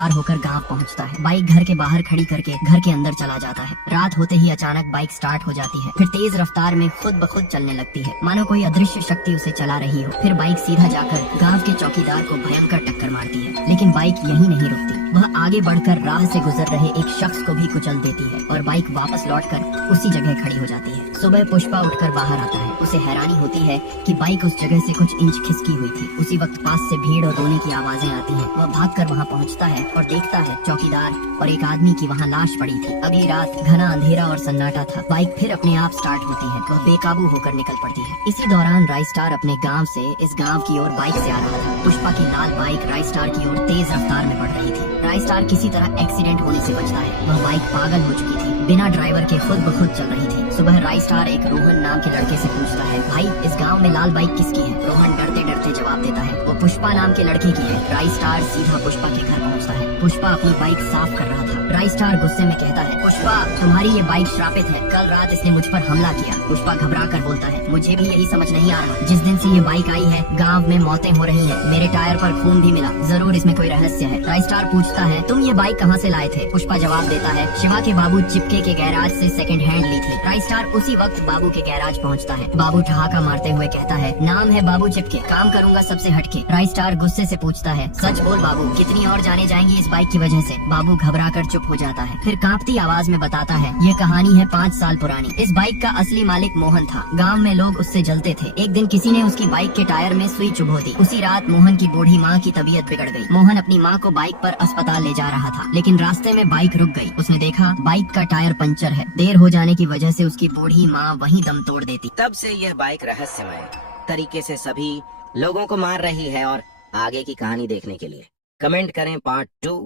पार होकर गांव पहुंचता है। बाइक घर के बाहर खड़ी करके घर के अंदर चला जाता है। रात होते ही अचानक बाइक स्टार्ट हो जाती है, फिर तेज रफ्तार में खुद ब खुद चलने लगती है, मानो कोई अदृश्य शक्ति उसे चला रही हो। फिर बाइक सीधा जाकर गांव के चौकीदार को भयंकर टक्कर मारती है, लेकिन बाइक यहीं नहीं रुकती। वह आगे बढ़कर राह से गुजर रहे एक शख्स को भी कुचल देती है और बाइक वापस लौटकर उसी जगह खड़ी हो जाती है। सुबह पुष्पा उठकर बाहर आता है। उसे हैरानी होती है कि बाइक उस जगह से कुछ इंच खिसकी हुई थी। उसी वक्त पास से भीड़ और रोने की आवाजें आती हैं। वह भागकर वहां पहुंचता है और देखता है चौकीदार और एक आदमी की वहां लाश पड़ी थी। अगली रात घना अंधेरा और सन्नाटा था। बाइक फिर अपने आप स्टार्ट होती है। वह बेकाबू होकर निकल पड़ती है। इसी दौरान राइस्टार अपने गांव से इस गांव की ओर बाइक से आ रहा था। पुष्पा की लाल बाइक राइस्टार की ओर तेज रफ्तार में बढ़ रही थी। राइस्टार किसी तरह एक्सीडेंट होने से बचता है। वह बाइक पागल हो चुकी थी, बिना ड्राइवर के खुद ब खुद चल रही थी। सुबह राइस्टार एक रोहन नाम के लड़के से पूछता है, भाई इस गांव में लाल बाइक किसकी है? रोहन डरते डरते जवाब देता है, वो पुष्पा नाम के लड़के की है। राइस्टार सीधा पुष्पा के घर पहुंचता है। पुष्पा अपनी बाइक साफ कर रहा था। राइस्टार गुस्से में कहता है, पुष्पा तुम्हारी ये बाइक श्रापित है, कल रात इसने मुझ पर हमला किया। पुष्पा घबरा कर बोलता है, मुझे भी यही समझ नहीं आ रहा। जिस दिन से ये बाइक आई है गाँव में मौतें हो रही है, मेरे टायर पर खून भी मिला, जरूर इसमें कोई रहस्य है। राइस्टार पूछता है, तुम ये बाइक कहाँ से लाए थे? पुष्पा जवाब देता है, शिवा के बाबू चिपके के गैराज से सेकंड हैंड ली थी। राइस्टार उसी वक्त बाबू के गैराज पहुंचता है। बाबू ठहाका मारते हुए कहता है, नाम है बाबू चिपके, काम करूंगा सबसे हटके। राइस्टार गुस्से से पूछता है, सच बोल बाबू, कितनी और जाने जाएंगी इस बाइक की वजह से? बाबू घबरा कर चुप हो जाता है, फिर कांपती आवाज में बताता है, ये कहानी है 5 साल पुरानी। इस बाइक का असली मालिक मोहन था। गाँव में लोग उससे जलते थे। एक दिन किसी ने उसकी बाइक के टायर में सुई चुभो दी। उसी रात मोहन की बूढ़ी माँ की तबीयत बिगड़ गई। मोहन अपनी माँ को बाइक पर अस्पताल ले जा रहा था, लेकिन रास्ते में बाइक रुक गई। उसने देखा बाइक का टायर पंचर है। देर हो जाने की वजह से उसकी बूढ़ी माँ वहीं दम तोड़ देती। तब से यह बाइक रहस्यमय तरीके से सभी लोगों को मार रही है। और आगे की कहानी देखने के लिए कमेंट करें पार्ट 2।